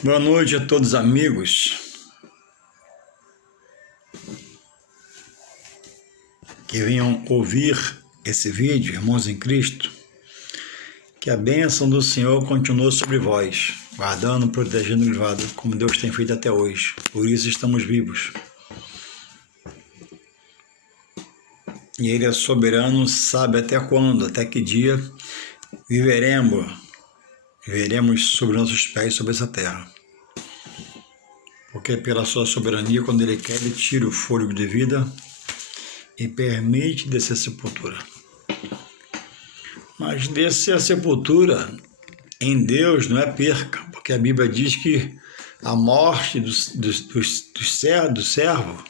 Boa noite a todos amigos que venham ouvir esse vídeo, irmãos em Cristo. Que a bênção do Senhor continue sobre vós, guardando, protegendo e livrando, como Deus tem feito até hoje. Por isso estamos vivos. E Ele é soberano, sabe até quando, até que dia viveremos sobre nossos pés sobre essa terra. Porque pela sua soberania, quando Ele quer, Ele tira o fôlego de vida e permite descer a sepultura. Mas descer a sepultura em Deus não é perca, porque a Bíblia diz que a morte do servo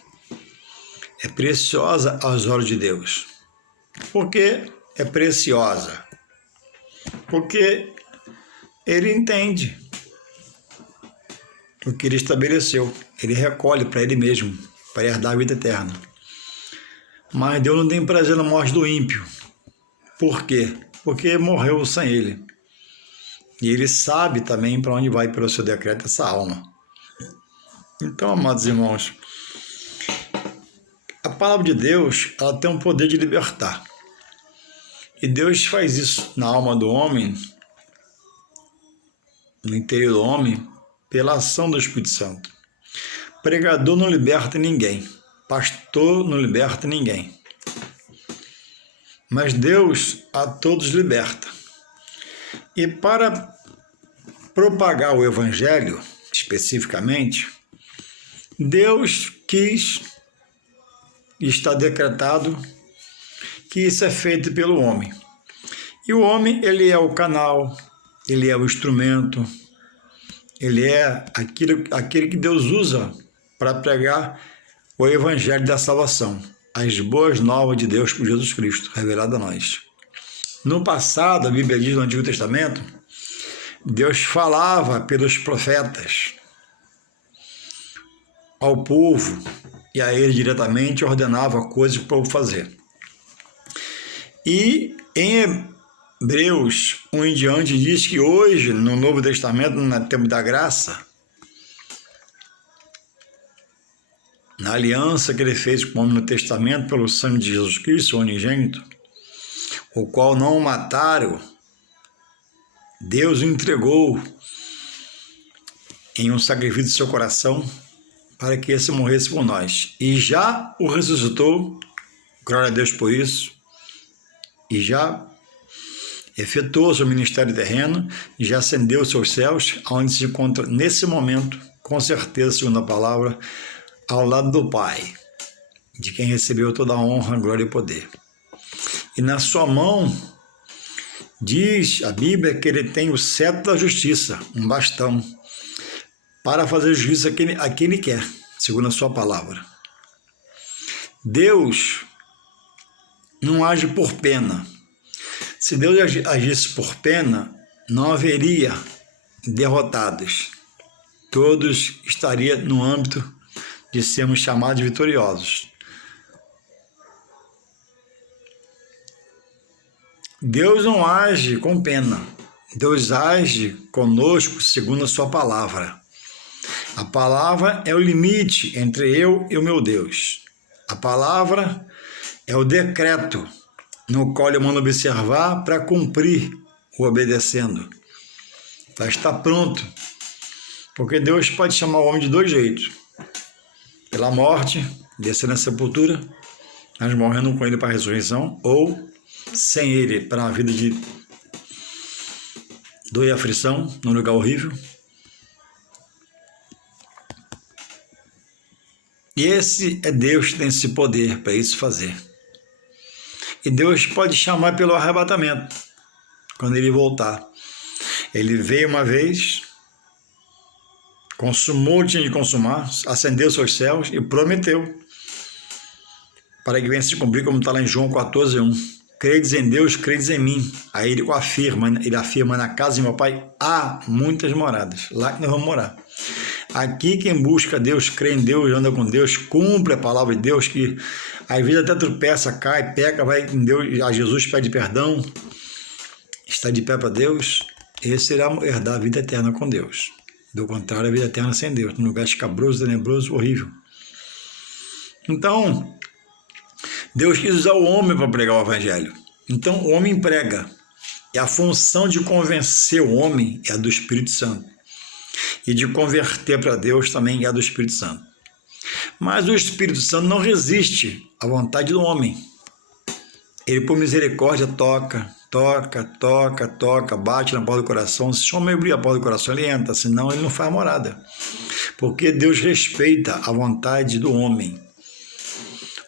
é preciosa aos olhos de Deus. Por que é preciosa? Porque Ele entende o que Ele estabeleceu. Ele recolhe para Ele mesmo, para herdar a vida eterna. Mas Deus não tem prazer na morte do ímpio. Por quê? Porque morreu sem Ele. E Ele sabe também para onde vai pelo seu decreto essa alma. Então, amados irmãos, a palavra de Deus, ela tem um poder de libertar. E Deus faz isso na alma do homem, no interior do homem, pela ação do Espírito Santo. Pregador não liberta ninguém. Pastor não liberta ninguém. Mas Deus a todos liberta. E para propagar o Evangelho, especificamente, Deus quis, e está decretado, que isso é feito pelo homem. E o homem, ele é o canal, ele é o instrumento, ele é aquele que Deus usa para pregar o Evangelho da salvação, as boas novas de Deus por Jesus Cristo, revelado a nós. No passado, a Bíblia diz no Antigo Testamento, Deus falava pelos profetas ao povo e a ele diretamente ordenava coisas para o povo fazer. E em Hebreus 1 em diante diz que hoje, no Novo Testamento, no tempo da graça, na aliança que Ele fez com o homem no Testamento pelo sangue de Jesus Cristo, o unigênito, o qual não o mataram, Deus o entregou em um sacrifício do seu coração para que esse morresse por nós. E já o ressuscitou, glória a Deus por isso, e já efetuou seu ministério terreno, e já ascendeu os seus céus, onde se encontra nesse momento, com certeza, segundo a palavra, ao lado do Pai, de quem recebeu toda a honra, glória e poder. E na sua mão, diz a Bíblia que Ele tem o cetro da justiça, um bastão, para fazer justiça a quem Ele quer, segundo a sua palavra. Deus não age por pena. Se Deus agisse por pena, não haveria derrotados. Todos estariam no âmbito de sermos chamados vitoriosos. Deus não age com pena. Deus age conosco segundo a sua palavra. A palavra é o limite entre eu e o meu Deus. A palavra é o decreto no qual eu mando observar para cumprir o obedecendo. Para estar pronto. Porque Deus pode chamar o homem de dois jeitos. Pela morte, descendo na sepultura, mas morrendo com Ele para a ressurreição, ou sem Ele para uma vida de dor e aflição, num lugar horrível. E esse é Deus que tem esse poder para isso fazer. E Deus pode chamar pelo arrebatamento, quando Ele voltar. Ele veio uma vez, consumou o que tinha de consumar, ascendeu seus céus e prometeu, para que venha se cumprir, como está lá em João 14:1. Credes em Deus, credes em mim. Aí ele afirma, na casa de meu Pai há muitas moradas, lá que nós vamos morar. Aqui quem busca Deus, crê em Deus, anda com Deus, cumpre a palavra de Deus, que às vezes até tropeça, cai, peca, vai em Deus, a Jesus pede perdão, está de pé para Deus, esse irá herdar a vida eterna com Deus. Do contrário, a vida eterna sem Deus, num lugar escabroso, tenebroso, horrível. Então, Deus quis usar o homem para pregar o evangelho. Então, o homem prega. E a função de convencer o homem é a do Espírito Santo. E de converter para Deus também é a do Espírito Santo. Mas o Espírito Santo não resiste à vontade do homem. Ele, por misericórdia, toca, bate na porta do coração. Se o homem abrir a porta do coração, ele entra, senão ele não faz morada. Porque Deus respeita a vontade do homem.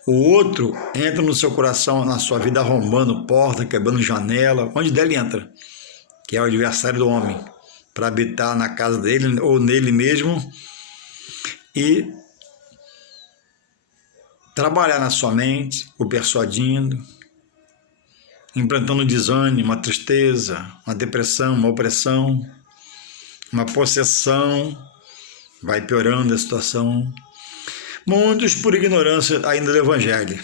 O outro entra no seu coração, na sua vida, arrombando porta, quebrando janela, onde der ele entra, que é o adversário do homem, para habitar na casa dele ou nele mesmo e trabalhar na sua mente, o persuadindo, implantando desânimo, uma tristeza, uma depressão, uma opressão, uma possessão, vai piorando a situação. Muitos por ignorância ainda do Evangelho,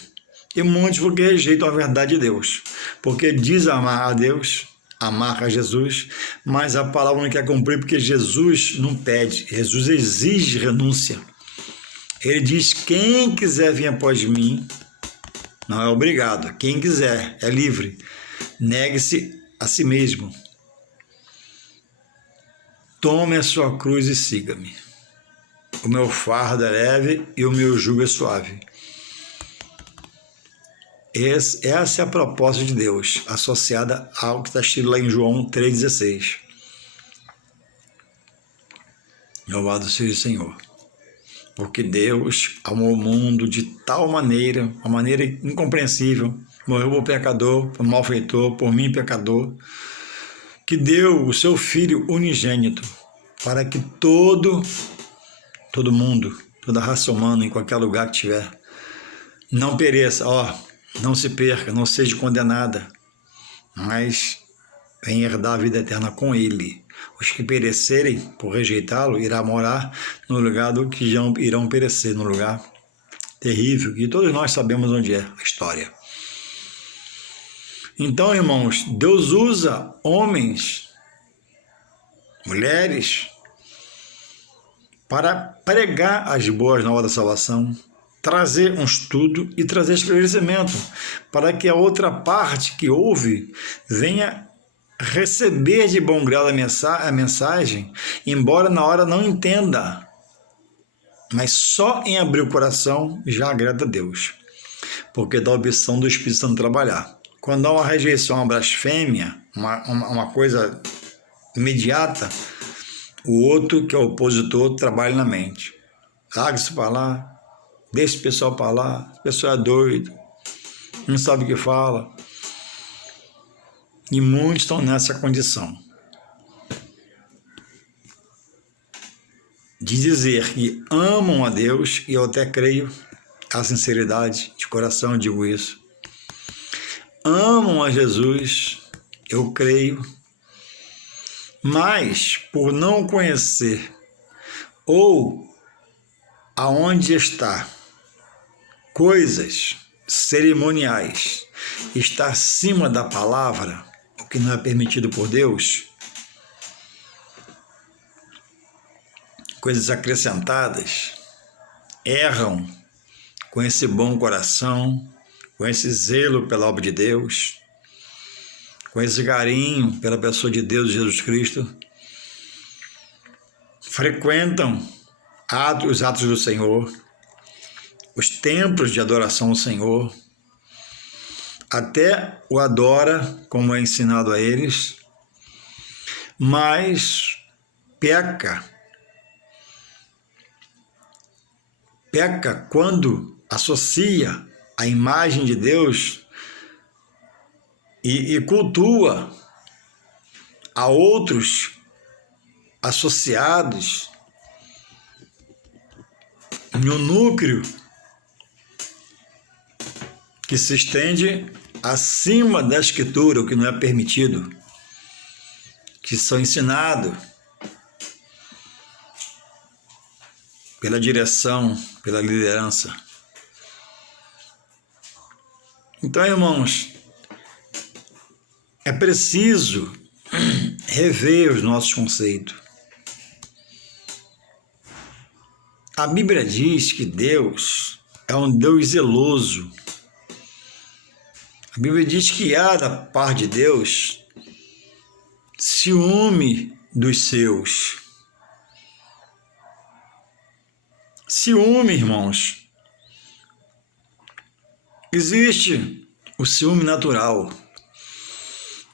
e muitos porque rejeitam a verdade de Deus, porque diz amar a Deus, amar a Jesus, mas a palavra não quer cumprir porque Jesus não pede, Jesus exige renúncia. Ele diz: quem quiser vir após mim, não é obrigado, quem quiser, é livre, negue-se a si mesmo, tome a sua cruz e siga-me. O meu fardo é leve e o meu jugo é suave. Essa é a proposta de Deus, associada ao que está escrito lá em João 3,16. Louvado seja o Senhor. Porque Deus amou o mundo de tal maneira, uma maneira incompreensível, morreu por pecador, por malfeitor, por mim pecador, que deu o seu Filho unigênito, para que todo mundo, toda raça humana, em qualquer lugar que tiver, não pereça, não se perca, não seja condenada, mas venha herdar a vida eterna com Ele. Os que perecerem por rejeitá-lo irão morar no lugar do que irão perecer, no lugar terrível, que todos nós sabemos onde é a história. Então, irmãos, Deus usa homens, mulheres, para pregar as boas novas da salvação, trazer um estudo e trazer esclarecimento, para que a outra parte que ouve venha receber de bom grado a mensagem, embora na hora não entenda, mas só em abrir o coração já agrada a Deus, porque dá a opção do Espírito Santo trabalhar. Quando há uma rejeição, uma blasfêmia, uma coisa imediata, o outro, que é o opositor, trabalha na mente. Larga isso para lá, deixa o pessoal para lá, o pessoal é doido, não sabe o que fala. E muitos estão nessa condição de dizer que amam a Deus, e eu até creio, a sinceridade de coração, digo isso. Amam a Jesus, eu creio, mas por não conhecer ou aonde está coisas cerimoniais, está acima da palavra, o que não é permitido por Deus, coisas acrescentadas, erram com esse bom coração, com esse zelo pela obra de Deus, com esse carinho pela pessoa de Deus, Jesus Cristo, frequentam os atos do Senhor, os templos de adoração ao Senhor, até o adora, como é ensinado a eles, mas peca quando associa a imagem de Deus e cultua a outros associados no núcleo que se estende acima da Escritura, o que não é permitido, que são ensinados pela direção, pela liderança. Então, irmãos, é preciso rever os nossos conceitos. A Bíblia diz que Deus é um Deus zeloso. A Bíblia diz que há da parte de Deus ciúme dos seus. Ciúme, irmãos. Existe o ciúme natural.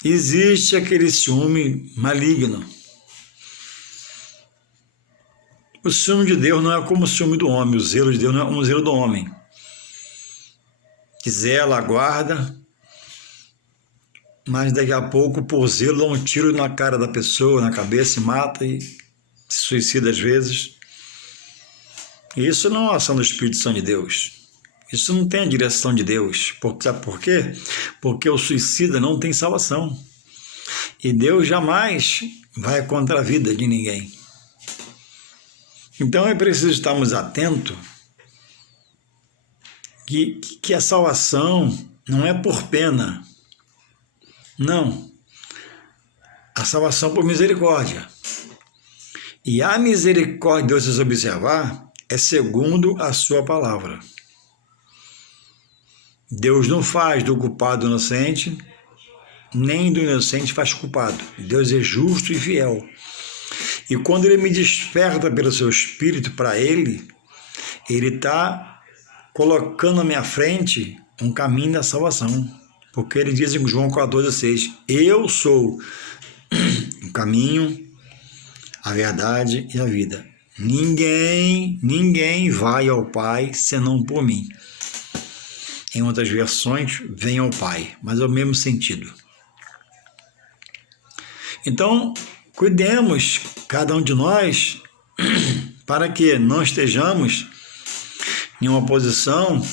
Existe aquele ciúme maligno. O ciúme de Deus não é como o ciúme do homem. O zelo de Deus não é como o zelo do homem. Que zela, aguarda, mas daqui a pouco, por zelo, dá um tiro na cara da pessoa, na cabeça, e mata e se suicida às vezes. Isso não é uma ação do Espírito Santo de Deus. Isso não tem a direção de Deus. Sabe por quê? Porque o suicida não tem salvação. E Deus jamais vai contra a vida de ninguém. Então é preciso estarmos atentos que a salvação não é por pena. Não. A salvação é por misericórdia. E a misericórdia de Deus, se observar, é segundo a sua palavra. Deus não faz do culpado inocente, nem do inocente faz culpado. Deus é justo e fiel. E quando Ele me desperta pelo seu Espírito para Ele está colocando à minha frente um caminho da salvação. Porque Ele diz em João 14,6, eu sou o caminho, a verdade e a vida. Ninguém vai ao Pai senão por mim. Em outras versões, vem ao Pai, mas é o mesmo sentido. Então, cuidemos, cada um de nós, para que não estejamos em uma posição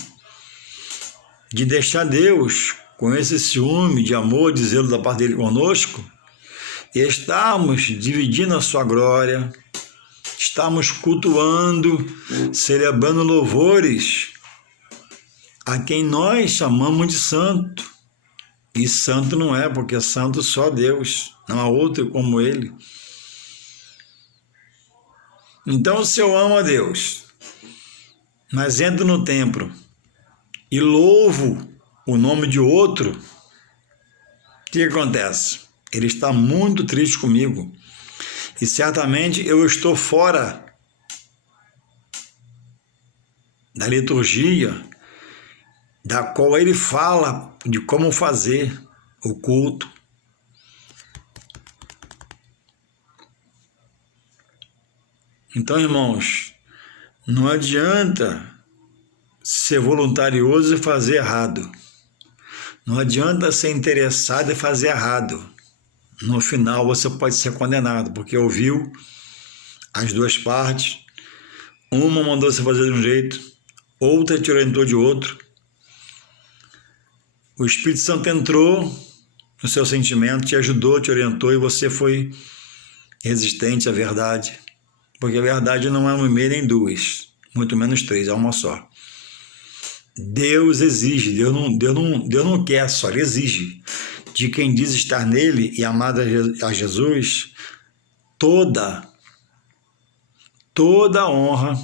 de deixar Deus, com esse ciúme de amor, de zelo da parte dele conosco, e estarmos dividindo a sua glória, estamos cultuando, celebrando louvores a quem nós chamamos de santo. E santo não é, porque é santo só Deus, não há outro como Ele. Então, se eu amo a Deus, mas entro no templo e louvo o nome de outro, o que acontece? Ele está muito triste comigo. E certamente eu estou fora da liturgia, da qual ele fala de como fazer o culto. Então, irmãos, não adianta ser voluntarioso e fazer errado. Não adianta ser interessado e fazer errado. No final você pode ser condenado, porque ouviu as duas partes, uma mandou você fazer de um jeito, outra te orientou de outro. O Espírito Santo entrou no seu sentimento, te ajudou, te orientou e você foi resistente à verdade. Porque a verdade não é uma e meia nem duas, muito menos três, é uma só. Deus exige, Deus não quer só, Ele exige de quem diz estar nele e amado a Jesus toda honra,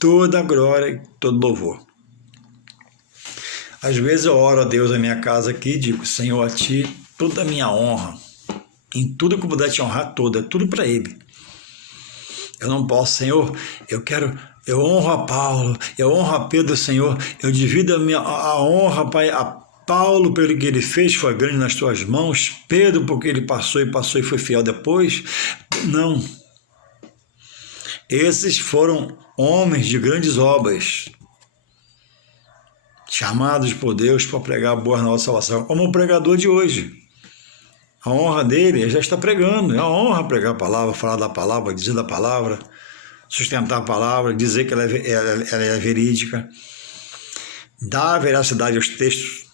toda glória e todo louvor. Às vezes eu oro a Deus na minha casa aqui e digo, Senhor, a Ti toda a minha honra, em tudo que eu puder Te honrar toda, tudo para Ele. Eu não posso, Senhor, eu honro a Paulo, eu honro a Pedro, Senhor, eu divido a honra, Pai, a Paulo pelo que ele fez, foi grande nas Tuas mãos, Pedro porque ele passou e foi fiel depois. Não. Esses foram homens de grandes obras, chamados por Deus para pregar a boa nova salvação, como o pregador de hoje. A honra dele, ele já está pregando, é uma honra pregar a palavra, falar da palavra, dizer da palavra, sustentar a palavra, dizer que ela é verídica, dar veracidade aos textos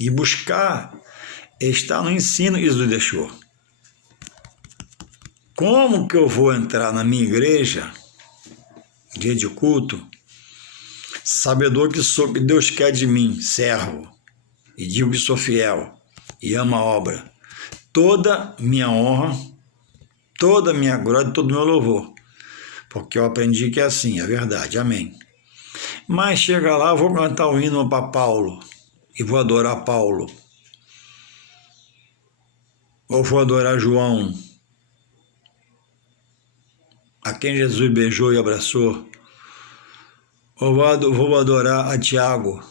e buscar estar no ensino, isso ele deixou. Como que eu vou entrar na minha igreja, dia de culto, sabedor que sou, que Deus quer de mim, servo, e digo que sou fiel, e amo a obra, toda minha honra, toda minha glória, todo o meu louvor, porque eu aprendi que é assim, é verdade, amém. Mas chega lá, eu vou cantar o hino para Paulo, e vou adorar Paulo. Ou vou adorar João, a quem Jesus beijou e abraçou. Ou vou adorar a Tiago.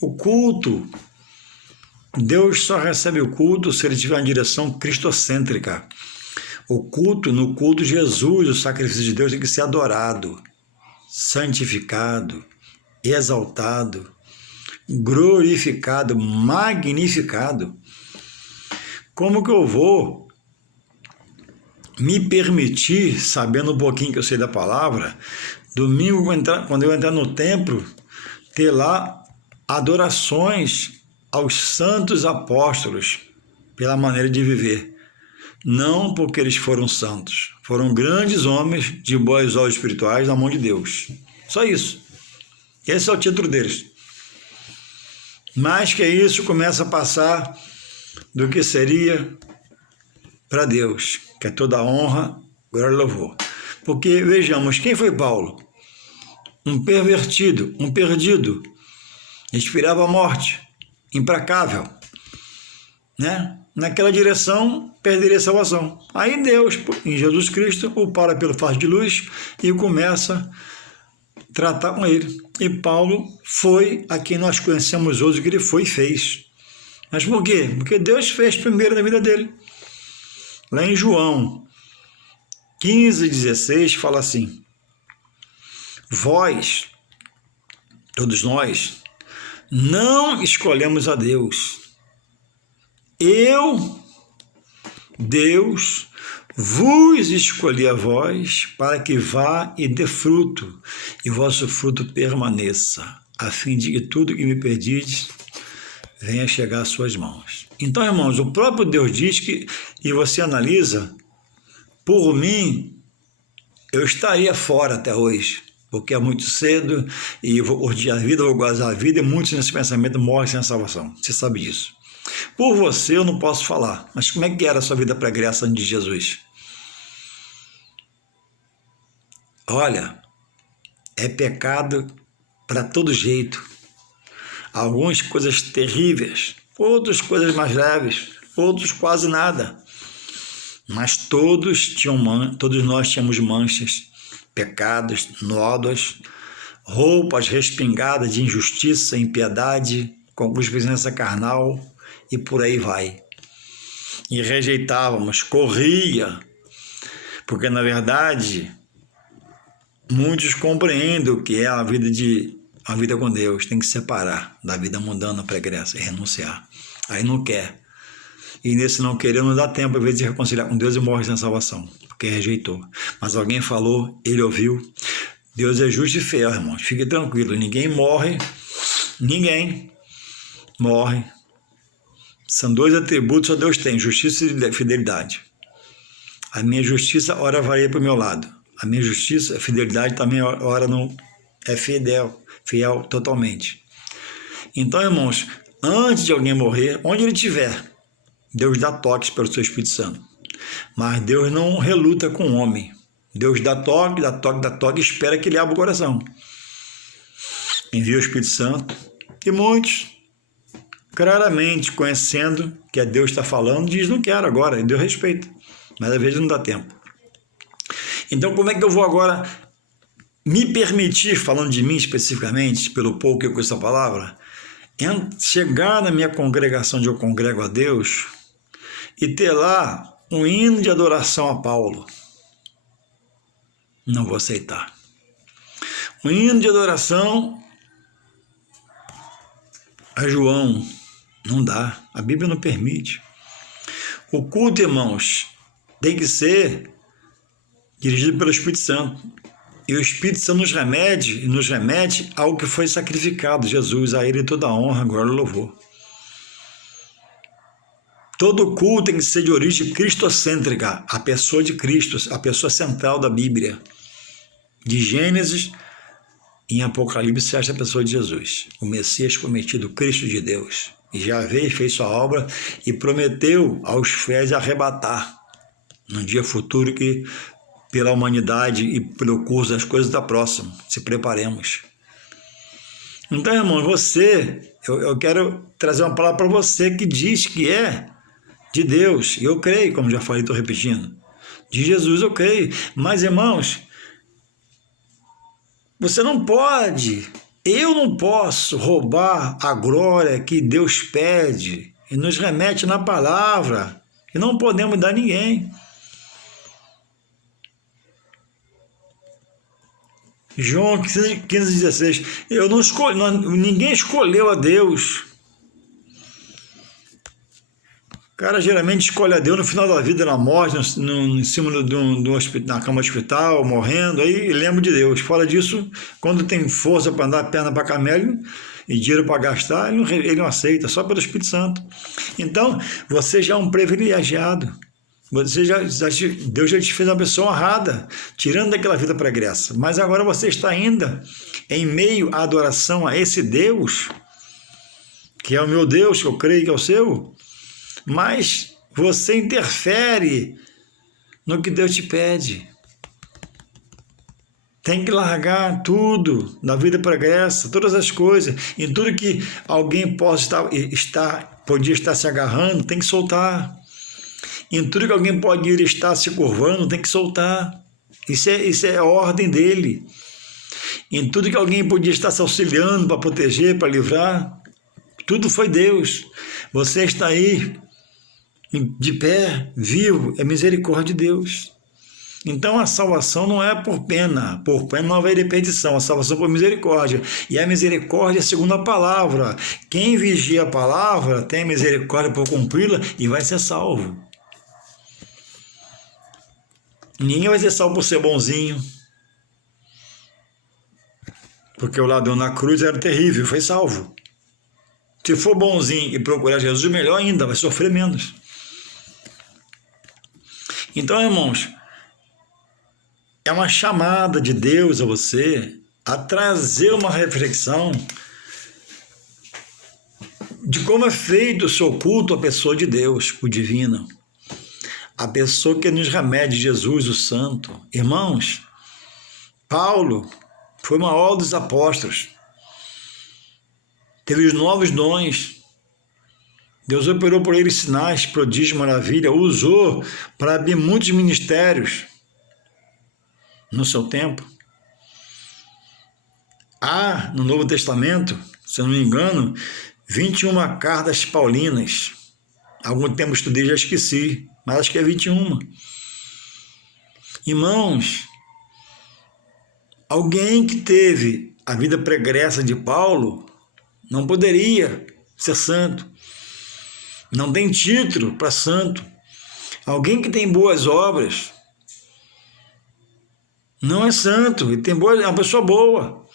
O culto, Deus só recebe o culto se ele tiver uma direção cristocêntrica. O culto, no culto Jesus, o sacrifício de Deus tem que ser adorado, santificado, exaltado, glorificado, magnificado. Como que eu vou me permitir, sabendo um pouquinho que eu sei da palavra, domingo, quando eu entrar no templo, ter lá adorações aos santos apóstolos pela maneira de viver? Não porque eles foram santos, foram grandes homens de boas obras espirituais na mão de Deus. Só isso. Esse é o título deles. Mais que isso, começa a passar do que seria para Deus, que é toda honra, glória e louvor. Porque, vejamos, quem foi Paulo? Um pervertido, um perdido, inspirava a morte, implacável, né? Naquela direção, perderia a salvação. Aí Deus, em Jesus Cristo, o para pelo facho de luz e começa a tratar com ele. E Paulo foi a quem nós conhecemos hoje, o que ele foi e fez. Mas por quê? Porque Deus fez primeiro na vida dele. Lá em João 15:16 fala assim: vós, todos nós, não escolhemos a Deus. Eu, Deus, vos escolhi a vós para que vá e dê fruto, e vosso fruto permaneça, a fim de que tudo que me pedis venha chegar às suas mãos. Então, irmãos, o próprio Deus diz que, e você analisa, por mim, eu estaria fora até hoje, porque é muito cedo, e eu vou curtir a vida, vou gozar a vida, e muitos nesse pensamento morrem sem a salvação. Você sabe disso. Por você eu não posso falar, mas como é que era a sua vida pregressa antes de Jesus? Olha, é pecado para todo jeito. Algumas coisas terríveis, outras coisas mais leves, outros quase nada. Mas todos nós tínhamos manchas, pecados, nódoas, roupas respingadas de injustiça, impiedade, concupiscência carnal, e por aí vai. E rejeitávamos, corria, porque na verdade muitos compreendem o que é a vida com Deus, tem que separar da vida mundana pregressa e renunciar. Aí não quer. E nesse não querer não dá tempo, às vezes, de reconciliar com Deus e morre sem salvação, porque rejeitou. Mas alguém falou, ele ouviu. Deus é justo e fiel, irmãos. Fique tranquilo, ninguém morre. São dois atributos que só Deus tem, justiça e fidelidade. A minha justiça, ora, varia para o meu lado. A minha justiça, a fidelidade também, ora, não é fiel totalmente. Então, irmãos, antes de alguém morrer, onde ele estiver, Deus dá toques pelo seu Espírito Santo. Mas Deus não reluta com o homem. Deus dá toque, e espera que ele abra o coração. Envia o Espírito Santo. E muitos, claramente conhecendo que é Deus que está falando, diz: não quero agora, e Deus respeita. Mas às vezes não dá tempo. Então, como é que eu vou agora me permitir, falando de mim especificamente, pelo pouco que eu conheço a palavra, chegar na minha congregação onde eu congrego a Deus e ter lá um hino de adoração a Paulo? Não vou aceitar. Um hino de adoração a João, não dá. A Bíblia não permite. O culto, irmãos, tem que ser dirigido pelo Espírito Santo. E o Espírito Santo nos remete ao que foi sacrificado, Jesus, a ele toda a honra, glória e louvor. Todo culto tem que ser de origem cristocêntrica, a pessoa de Cristo, a pessoa central da Bíblia. De Gênesis em Apocalipse, esta pessoa de Jesus, o Messias prometido, Cristo de Deus. E já veio, fez sua obra e prometeu aos fiéis arrebatar num dia futuro que pela humanidade e pelo curso das coisas está próximo. Se preparemos. Então, irmão, eu quero trazer uma palavra para você que diz que é de Deus. Eu creio, como já falei, estou repetindo. De Jesus eu creio. Mas, irmãos, você não pode, eu não posso roubar a glória que Deus pede e nos remete na palavra, que não podemos dar a ninguém. João 15,16. Ninguém escolheu a Deus. O cara geralmente escolhe a Deus no final da vida, na morte, em cima na cama do hospital, morrendo, aí lembra de Deus. Fora disso, quando tem força para andar perna para camelo e dinheiro para gastar, ele não aceita, só pelo Espírito Santo. Então, você já é um privilegiado. Deus já te fez uma pessoa honrada, tirando daquela vida pregressa. Mas agora você está ainda em meio à adoração a esse Deus, que é o meu Deus, que eu creio que é o seu, mas você interfere no que Deus te pede. Tem que largar tudo da vida pregressa, todas as coisas, e tudo que alguém podia estar se agarrando, tem que soltar. Em tudo que alguém pode estar se curvando, tem que soltar. Isso é a ordem dele. Em tudo que alguém podia estar se auxiliando para proteger, para livrar, tudo foi Deus. Você está aí, de pé, vivo, é misericórdia de Deus. Então a salvação não é por pena não haveria perdição, a salvação por misericórdia. E a misericórdia é segundo a palavra. Quem vigia a palavra tem misericórdia por cumpri-la e vai ser salvo. Ninguém vai ser salvo por ser bonzinho. Porque o ladrão na cruz era terrível, foi salvo. Se for bonzinho e procurar Jesus, melhor ainda, vai sofrer menos. Então, irmãos, é uma chamada de Deus a você a trazer uma reflexão de como é feito o seu culto à pessoa de Deus, o divino. A pessoa que nos remete, Jesus, o Santo. Irmãos, Paulo foi o maior dos apóstolos. Teve os novos dons. Deus operou por ele sinais, prodígios, maravilha. Usou para abrir muitos ministérios no seu tempo. Há, no Novo Testamento, se eu não me engano, 21 cartas paulinas. Há algum tempo estudei, já esqueci, mas acho que é 21. Irmãos, alguém que teve a vida pregressa de Paulo não poderia ser santo. Não tem título para santo. Alguém que tem boas obras não é santo, ele é uma pessoa boa.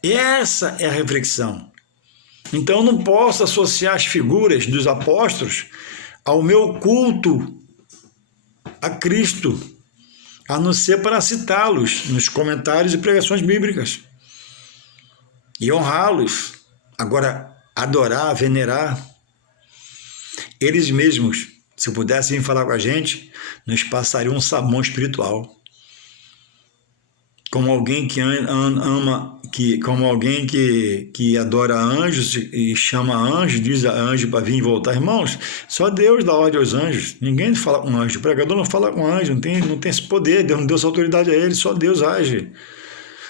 E essa é a reflexão. Então eu não posso associar as figuras dos apóstolos ao meu culto a Cristo, a não ser para citá-los nos comentários e pregações bíblicas e honrá-los. Agora, adorar, venerar, eles mesmos, se pudessem falar com a gente, nos passariam um sabão espiritual. Como alguém que como alguém que adora anjos e chama anjos, diz a anjo para vir e voltar. Irmãos, só Deus dá ordem aos anjos. Ninguém fala com anjo. O pregador não fala com anjo, não tem esse poder. Deus não deu essa autoridade a ele, só Deus age.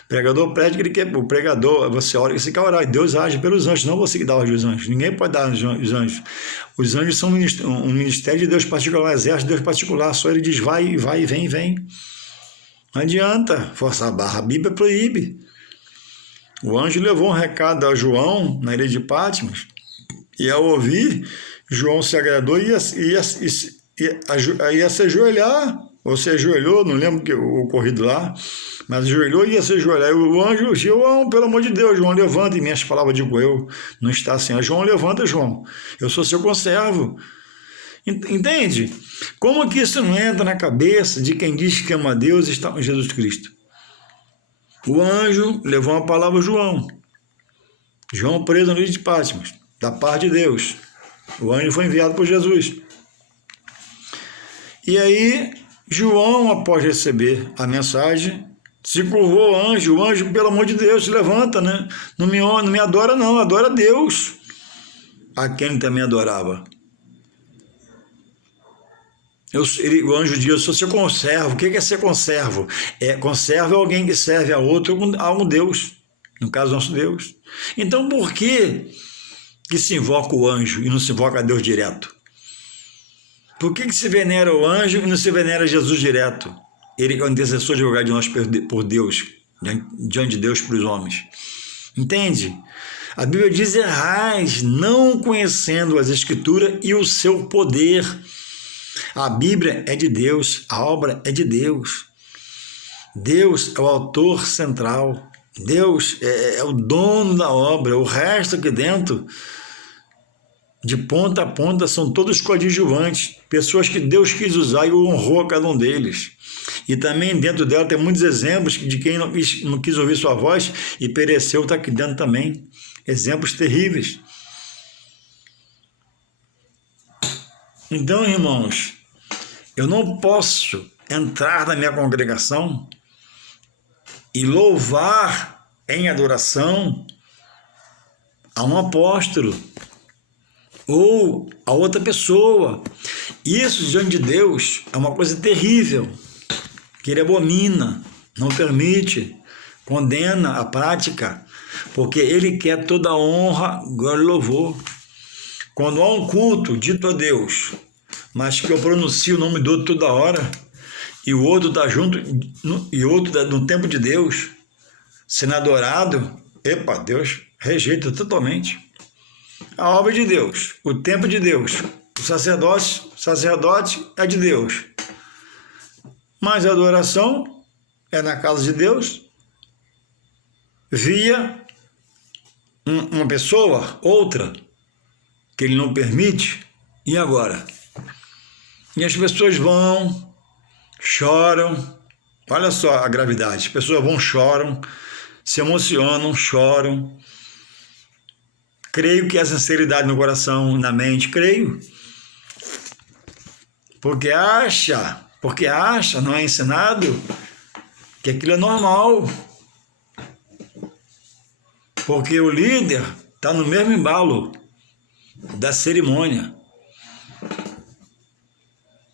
O pregador prega que ele quer. O pregador, você ora e você quer orar. Deus age pelos anjos, não você que dá ordem aos anjos. Ninguém pode dar os anjos. Os anjos são um ministério de Deus particular, um exército de Deus particular. Só ele diz vai, vem. Não adianta forçar a barra, a Bíblia proíbe. O anjo levou um recado a João na ilha de Patmos, e ao ouvir, João se agradou e ia se ajoelhar, ou se ajoelhou, não lembro o ocorrido lá, mas ajoelhou e ia se ajoelhar. E o anjo, João, pelo amor de Deus, João, levanta, e minhas palavras digo eu, não está assim. João, levanta, João, eu sou seu conservo. Entende? Como que isso não entra na cabeça de quem diz que ama a Deus e está com Jesus Cristo? O anjo levou uma palavra a João. João preso na ilha de Patmos, da parte de Deus. O anjo foi enviado por Jesus. E aí, João, após receber a mensagem, se curvou ao anjo. O anjo, pelo amor de Deus, se levanta, né? Não me adora, não, adora a Deus, a quem ele também adorava. O anjo diz: eu sou seu conservo. O que é ser conservo? Conservo é alguém que serve a um Deus, no caso, nosso Deus. Então, por que se invoca o anjo e não se invoca a Deus direto? Por que se venera o anjo e não se venera Jesus direto? Ele é o intercessor de rogar de nós por Deus, diante de Deus para os homens. Entende? A Bíblia diz: errais, não conhecendo as Escrituras e o seu poder. A Bíblia é de Deus, a obra é de Deus. Deus é o autor central. Deus é o dono da obra. O resto aqui dentro, de ponta a ponta, são todos coadjuvantes, pessoas que Deus quis usar e honrou a cada um deles. E também dentro dela tem muitos exemplos de quem não quis ouvir sua voz e pereceu, está aqui dentro também. Exemplos terríveis. Então, irmãos, eu não posso entrar na minha congregação e louvar em adoração a um apóstolo ou a outra pessoa. Isso diante de Deus é uma coisa terrível, que ele abomina, não permite, condena a prática, porque ele quer toda a honra, glória e louvor. Quando há um culto dito a Deus, mas que eu pronuncio o nome do outro toda hora, e o outro está junto, e o outro no tempo de Deus, sendo adorado, Deus rejeita totalmente. A obra de Deus, o tempo de Deus, o sacerdote é de Deus. Mas a adoração é na casa de Deus, via uma pessoa, outra, que ele não permite. E agora? E as pessoas vão, choram, olha só a gravidade, as pessoas vão, choram, se emocionam, choram. Creio que há sinceridade no coração, na mente, creio. Porque acha, não é ensinado, que aquilo é normal. Porque o líder está no mesmo embalo da cerimônia.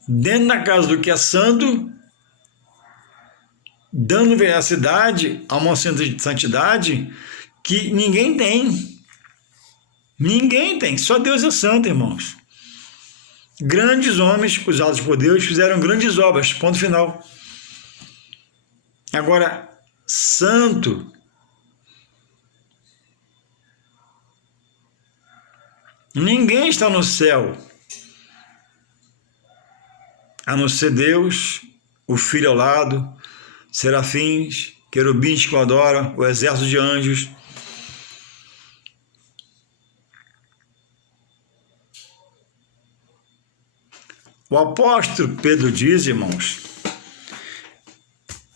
Dentro da casa do que é santo, dando veracidade a uma santidade que ninguém tem. Ninguém tem, só Deus é santo, irmãos. Grandes homens usados por Deus fizeram grandes obras, ponto final. Agora, santo, ninguém está no céu, a não ser Deus, o Filho ao lado, serafins, querubins que o adoram, o exército de anjos. O apóstolo Pedro diz, irmãos,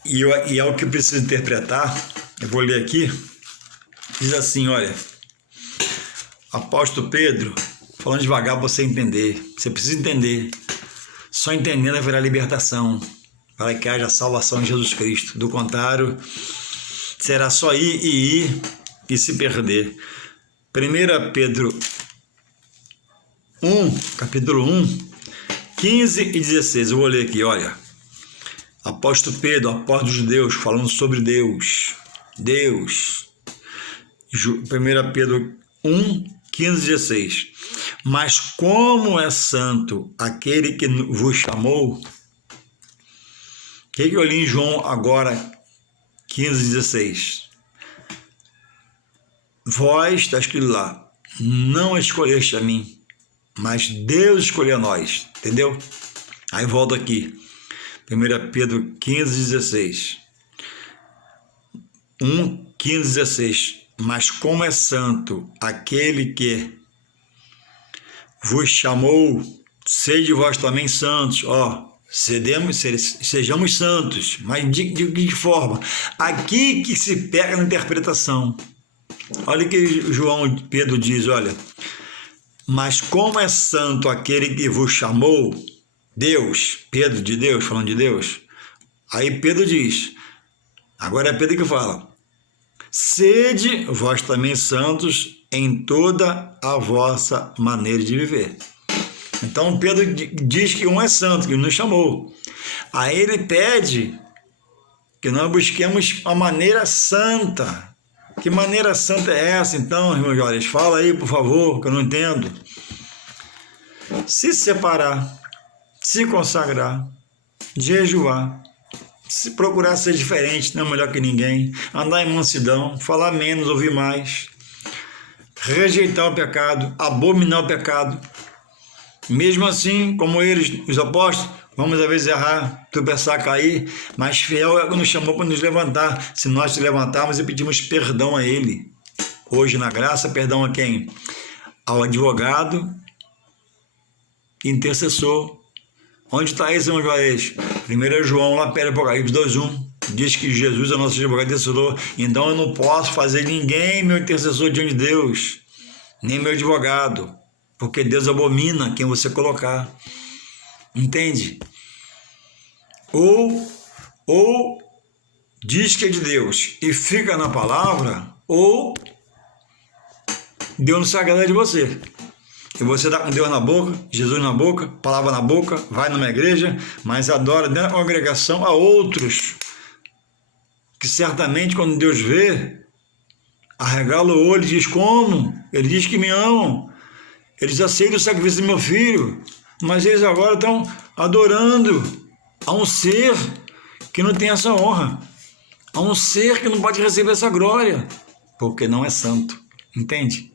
e é o que eu preciso interpretar, eu vou ler aqui, diz assim, olha, apóstolo Pedro, falando devagar para você entender, você precisa entender, só entendendo haverá libertação, para que haja salvação em Jesus Cristo, do contrário, será só ir e se perder. 1 Pedro 1, capítulo 1, 15 e 16, eu vou ler aqui, olha. Apóstolo Pedro, apóstolo dos judeus, falando sobre Deus. 1 Pedro 1, 15 e 16. Mas como é santo aquele que vos chamou, o que eu li em João agora, 15 e 16? Vós, está escrito lá, não escolheste a mim, mas Deus escolheu a nós, entendeu? Aí volto aqui, 1 Pedro 15, 16. 1, 15, 16. Mas como é santo aquele que vos chamou, sede vós também santos. Sejamos santos, mas de que forma? Aqui que se pega na interpretação. Olha o que Pedro diz, olha. Mas como é santo aquele que vos chamou, Deus, Pedro de Deus, falando de Deus. Aí Pedro diz, agora é Pedro que fala, sede vós também santos em toda a vossa maneira de viver. Então Pedro diz que um é santo, que nos chamou. Aí ele pede que nós busquemos a maneira santa. Que maneira santa é essa, então, irmão Jorge? Fala aí, por favor, que eu não entendo. Se separar, se consagrar, jejuar, se procurar ser diferente, não é melhor que ninguém, andar em mansidão, falar menos, ouvir mais, rejeitar o pecado, abominar o pecado. Mesmo assim, como eles, os apóstolos, vamos às vezes errar, tropeçar, cair, mas fiel é o que nos chamou para nos levantar. Se nós nos levantarmos e pedimos perdão a Ele. Hoje, na graça, perdão a quem? Ao advogado, intercessor. Onde está esse, irmão Juarez? 1 João, lá perto do Apocalipse 2:1, diz que Jesus é o nosso advogado intercessor. Então eu não posso fazer ninguém meu intercessor diante de Deus, nem meu advogado, porque Deus abomina quem você colocar. Entende? Ou diz que é de Deus e fica na palavra, ou Deus não se agrada de você. E você dá com Deus na boca, Jesus na boca, palavra na boca, vai numa igreja, mas adora dentro da congregação a outros, que certamente quando Deus vê, arregala o olho e diz como? Ele diz que me amam, eles aceitam o sacrifício do meu filho, mas eles agora estão adorando a um ser que não tem essa honra, a um ser que não pode receber essa glória, porque não é santo, entende?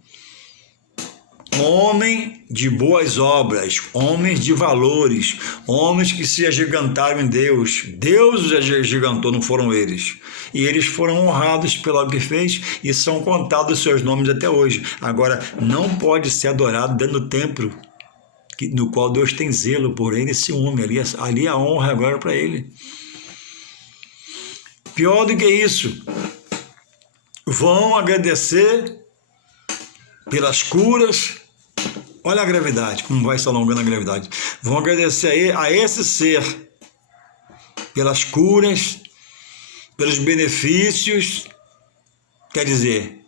Homem de boas obras, homens de valores, homens que se agigantaram em Deus. Deus os agigantou, não foram eles. E eles foram honrados pelo que fez e são contados os seus nomes até hoje. Agora, não pode ser adorado dentro do templo no qual Deus tem zelo por ele e ciúme. Ali a honra agora para ele. Pior do que isso, vão agradecer pelas curas. Olha a gravidade, como vai se alongando a gravidade. Vão agradecer a esse ser pelas curas, pelos benefícios. Quer dizer,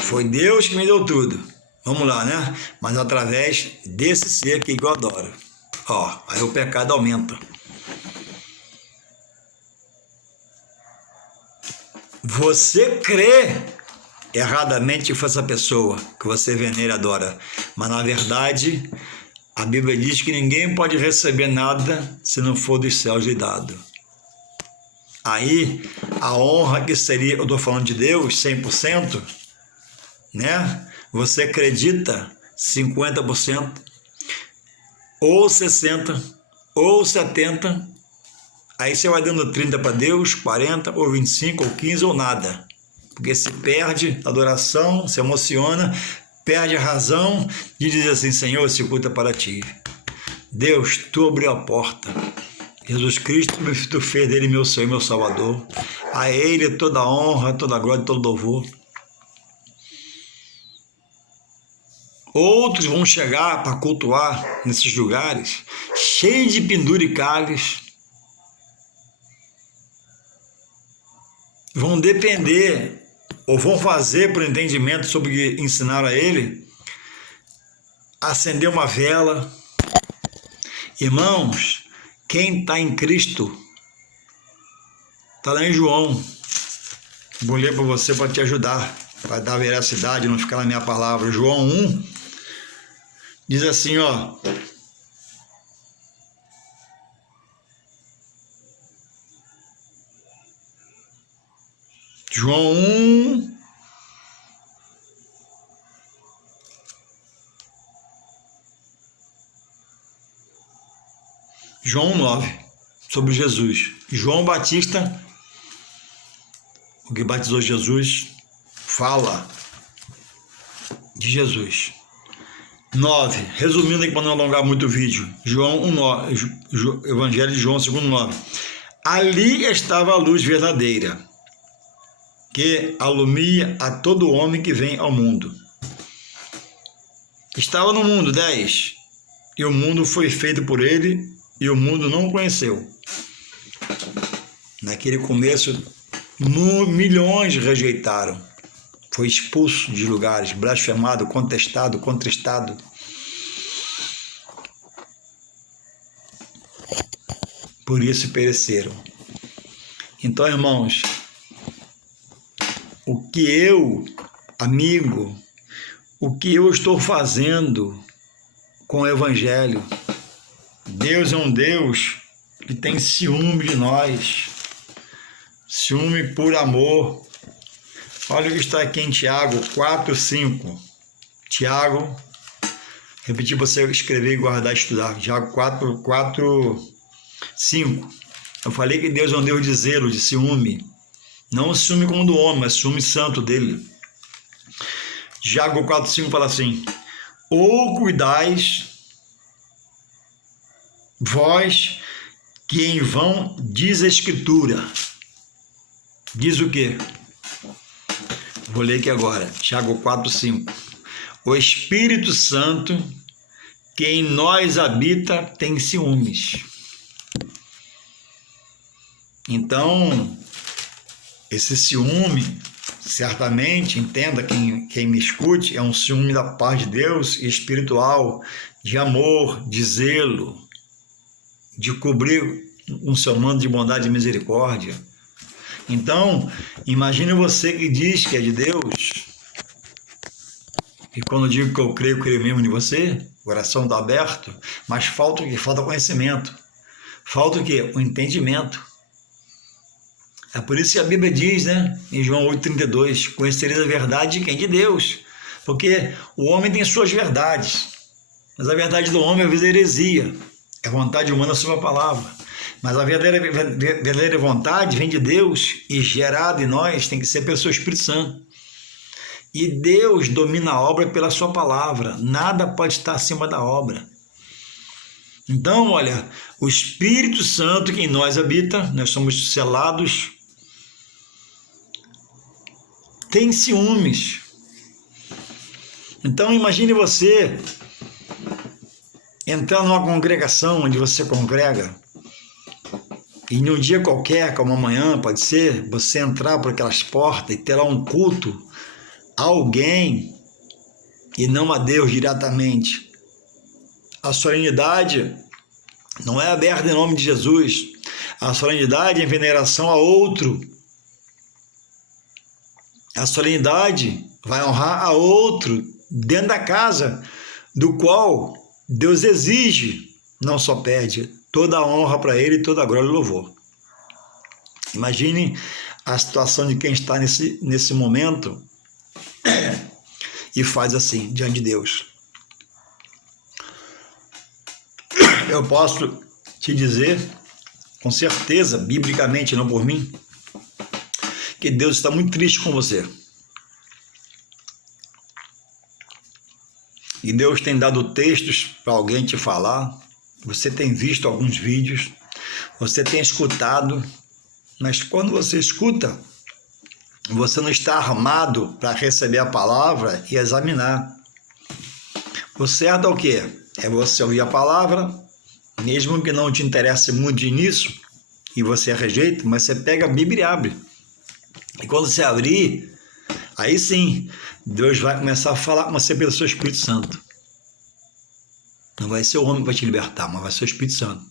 foi Deus que me deu tudo. Vamos lá, né? Mas através desse ser que eu adoro. Aí o pecado aumenta. Você crê erradamente que foi essa pessoa que você venera e adora, mas na verdade a Bíblia diz que ninguém pode receber nada se não for dos céus lhe dado. Aí a honra que seria, eu estou falando de Deus 100%, né? Você acredita 50%, ou 60%, ou 70%, aí você vai dando 30% para Deus, 40%, ou 25%, ou 15%, ou nada. Porque se perde a adoração, se emociona, perde a razão de dizer assim, Senhor, esse culto é para ti. Deus, tu abriu a porta. Jesus Cristo, tu fez dele meu Senhor e meu Salvador. A ele toda a honra, toda a glória, todo louvor. Outros vão chegar para cultuar nesses lugares, cheios de penduricalhos. Vão depender, ou vão fazer por entendimento sobre o que ensinaram a ele, acender uma vela. Irmãos, quem está em Cristo, está lá em João, vou ler para você para te ajudar, para dar veracidade, não ficar na minha palavra. João 1, diz assim, João 1, João 9, sobre Jesus. João Batista, o que batizou Jesus, fala de Jesus. 9, resumindo aqui para não alongar muito o vídeo, João 1:9, Evangelho de João 2:9. Ali estava a luz verdadeira, que alumia a todo homem que vem ao mundo. Estava no mundo, 10. e o mundo foi feito por ele, e o mundo não o conheceu. Naquele começo, milhões rejeitaram. Foi expulso de lugares, blasfemado, contestado, contristado. Por isso pereceram. Então, irmãos, o que eu, amigo, o que eu estou fazendo com o Evangelho? Deus é um Deus que tem ciúme de nós, ciúme por amor. Olha o que está aqui em Tiago 4:5. Tiago, repetir para você escrever e guardar e estudar. Tiago 4:5. Eu falei que Deus é um Deus de zelo, de ciúme. Não ciúme como do homem, mas ciúme santo dele. Tiago 4:5 fala assim: ou cuidais vós que em vão diz a Escritura. Diz o quê? Vou ler aqui agora, Tiago 4:5. O Espírito Santo que em nós habita tem ciúmes. Então, esse ciúme, certamente, entenda quem me escute, é um ciúme da parte de Deus, espiritual, de amor, de zelo, de cobrir um seu manto de bondade e misericórdia. Então, imagine você que diz que é de Deus, e quando eu digo que eu creio mesmo em você, o coração está aberto, mas falta o quê? Falta conhecimento. Falta o quê? O entendimento. É por isso que a Bíblia diz, né, em João 8,32, conhecereis a verdade de quem? De Deus. Porque o homem tem suas verdades, mas a verdade do homem às vezes é heresia, é vontade humana sobre a palavra. Mas a verdadeira vontade vem de Deus e gerada em nós tem que ser pelo seu Espírito Santo. E Deus domina a obra pela sua palavra, nada pode estar acima da obra. Então, olha, o Espírito Santo que em nós habita, nós somos selados, tem ciúmes. Então, imagine você entrar numa congregação onde você congrega, e num dia qualquer, como amanhã, pode ser, você entrar por aquelas portas e ter lá um culto a alguém e não a Deus diretamente. A solenidade não é aberta em nome de Jesus. A solenidade é em veneração a outro. A solenidade vai honrar a outro dentro da casa, do qual Deus exige, não só pede, toda a honra para ele, toda a glória e louvor. Imagine a situação de quem está nesse momento e faz assim, diante de Deus. Eu posso te dizer, com certeza, biblicamente, não por mim, que Deus está muito triste com você. E Deus tem dado textos para alguém te falar, você tem visto alguns vídeos, você tem escutado, mas quando você escuta, você não está armado para receber a palavra e examinar. O certo é o quê? É você ouvir a palavra, mesmo que não te interesse muito nisso, e você rejeita, mas você pega a Bíblia e abre. E quando você abrir, aí sim, Deus vai começar a falar com você pelo seu Espírito Santo. Não vai ser o homem que vai te libertar, mas vai ser o Espírito Santo.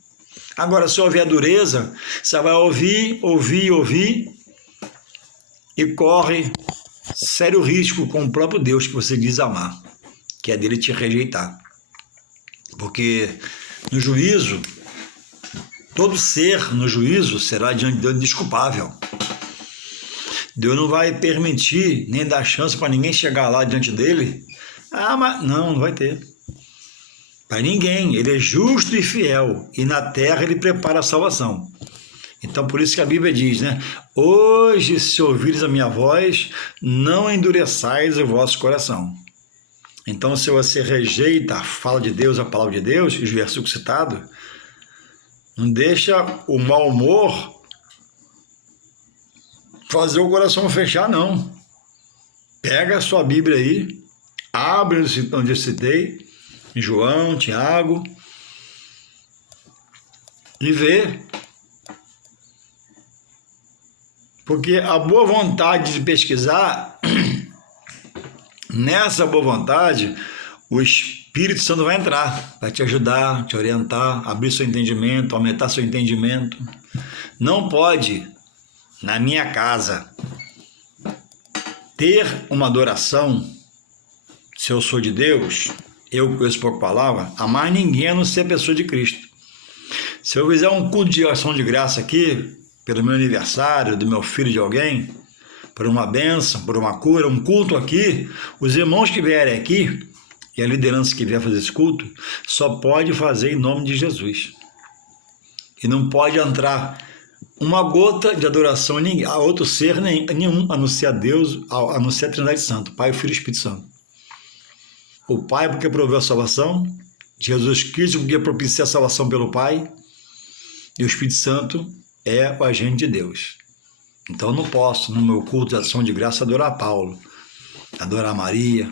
Agora, se houver dureza, você vai ouvir, e corre sério risco com o próprio Deus que você diz amar, que é dele te rejeitar. Porque no juízo, todo ser no juízo será diante de Deus indesculpável. Deus não vai permitir, nem dar chance para ninguém chegar lá diante dele. Mas não vai ter. Para ninguém. Ele é justo e fiel. E na terra ele prepara a salvação. Então, por isso que a Bíblia diz, né? Hoje, se ouvires a minha voz, não endureçais o vosso coração. Então, se você rejeita a fala de Deus, a palavra de Deus, os versículos citados, não deixa o mau humor fazer o coração fechar, não. Pega a sua Bíblia aí, abre onde eu citei, João, Tiago, e ver. Porque a boa vontade de pesquisar, nessa boa vontade, o Espírito Santo vai entrar, vai te ajudar, te orientar, abrir seu entendimento, aumentar seu entendimento. Não pode, na minha casa, ter uma adoração, se eu sou de Deus, eu conheço pouca palavra, amar ninguém a não ser a pessoa de Cristo. Se eu fizer um culto de ação de graça aqui, pelo meu aniversário, do meu filho de alguém, por uma bênção, por uma cura, um culto aqui, os irmãos que vierem aqui, e a liderança que vier fazer esse culto, só pode fazer em nome de Jesus. E não pode entrar uma gota de adoração a outro ser nenhum, a não ser a Deus, a não ser a Trindade Santa, Pai, Filho e Espírito Santo. O Pai porque proveu a salvação, Jesus Cristo porque propicia a salvação pelo Pai, e o Espírito Santo é o agente de Deus. Então eu não posso, no meu culto de ação de graça, adorar Paulo, adorar Maria,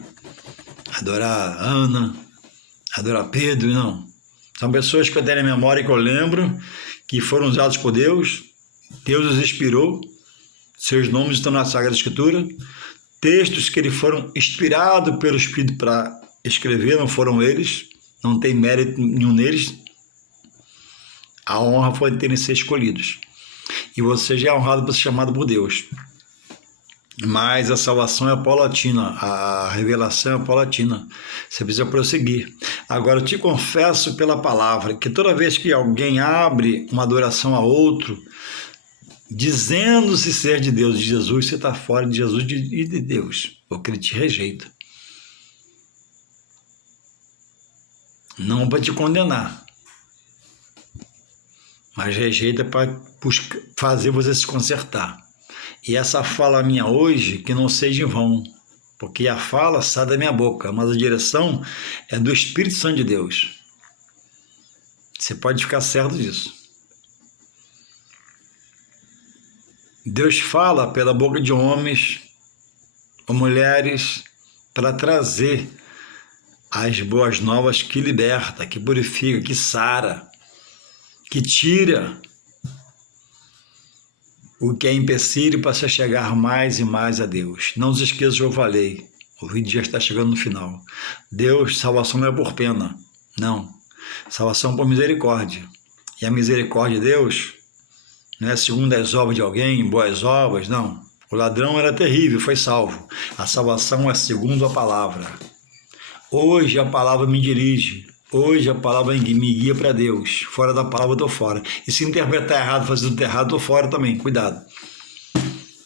adorar Ana, adorar Pedro, não. São pessoas que eu tenho na memória, que eu lembro, que foram usados por Deus, Deus os inspirou, seus nomes estão na Sagrada Escritura, textos que eles foram inspirados pelo Espírito para escrever, não foram eles, não tem mérito nenhum neles, a honra foi de terem sido escolhidos. E você já é honrado por ser chamado por Deus. Mas a salvação é paulatina, a revelação é paulatina. Você precisa prosseguir. Agora, eu te confesso pela palavra que toda vez que alguém abre uma adoração a outro, dizendo-se ser de Deus, de Jesus, você está fora de Jesus e de Deus, porque ele te rejeita. Não para te condenar, mas rejeita para fazer você se consertar. E essa fala minha hoje, que não seja em vão, porque a fala sai da minha boca, mas a direção é do Espírito Santo de Deus. Você pode ficar certo disso. Deus fala pela boca de homens ou mulheres para trazer as boas novas que liberta, que purifica, que sara, que tira o que é empecilho para se chegar mais e mais a Deus. Não se esqueça o que eu falei, o vídeo já está chegando no final. Deus, salvação não é por pena, não. Salvação é por misericórdia. E a misericórdia de Deus não é segundo as obras de alguém, boas obras, não. O ladrão era terrível, foi salvo. A salvação é segundo a palavra. Hoje a palavra me dirige. Hoje a palavra me guia para Deus. Fora da palavra eu estou fora. E se interpretar errado, fazer tudo errado, estou fora também. Cuidado.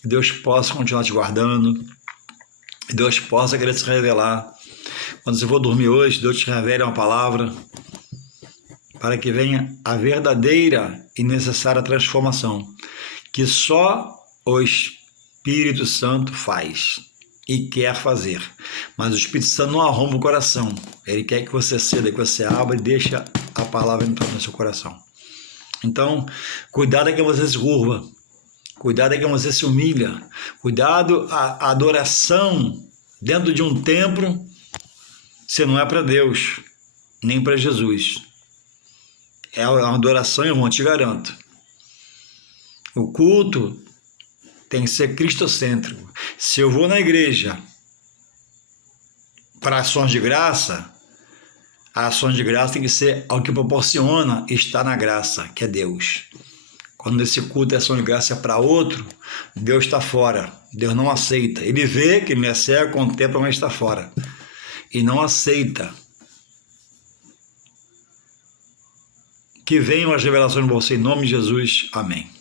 Que Deus possa continuar te guardando. Que Deus possa querer se revelar. Quando você for dormir hoje, Deus te revele uma palavra para que venha a verdadeira e necessária transformação que só o Espírito Santo faz e quer fazer. Mas o Espírito Santo não arromba o coração. Ele quer que você ceda, que você abra e deixe a palavra entrar no seu coração. Então, cuidado é que você se curva. Cuidado é que você se humilha. Cuidado, a adoração dentro de um templo, se não é para Deus, nem para Jesus. É uma adoração, irmão, te garanto. O culto tem que ser cristocêntrico. Se eu vou na igreja para ações de graça, a ações de graça tem que ser algo que proporciona estar na graça, que é Deus. Quando esse culto é ação de graça é para outro, Deus está fora. Deus não aceita. Ele vê que ele é cego, contempla, mas está fora. E não aceita que venham as revelações de você em nome de Jesus. Amém.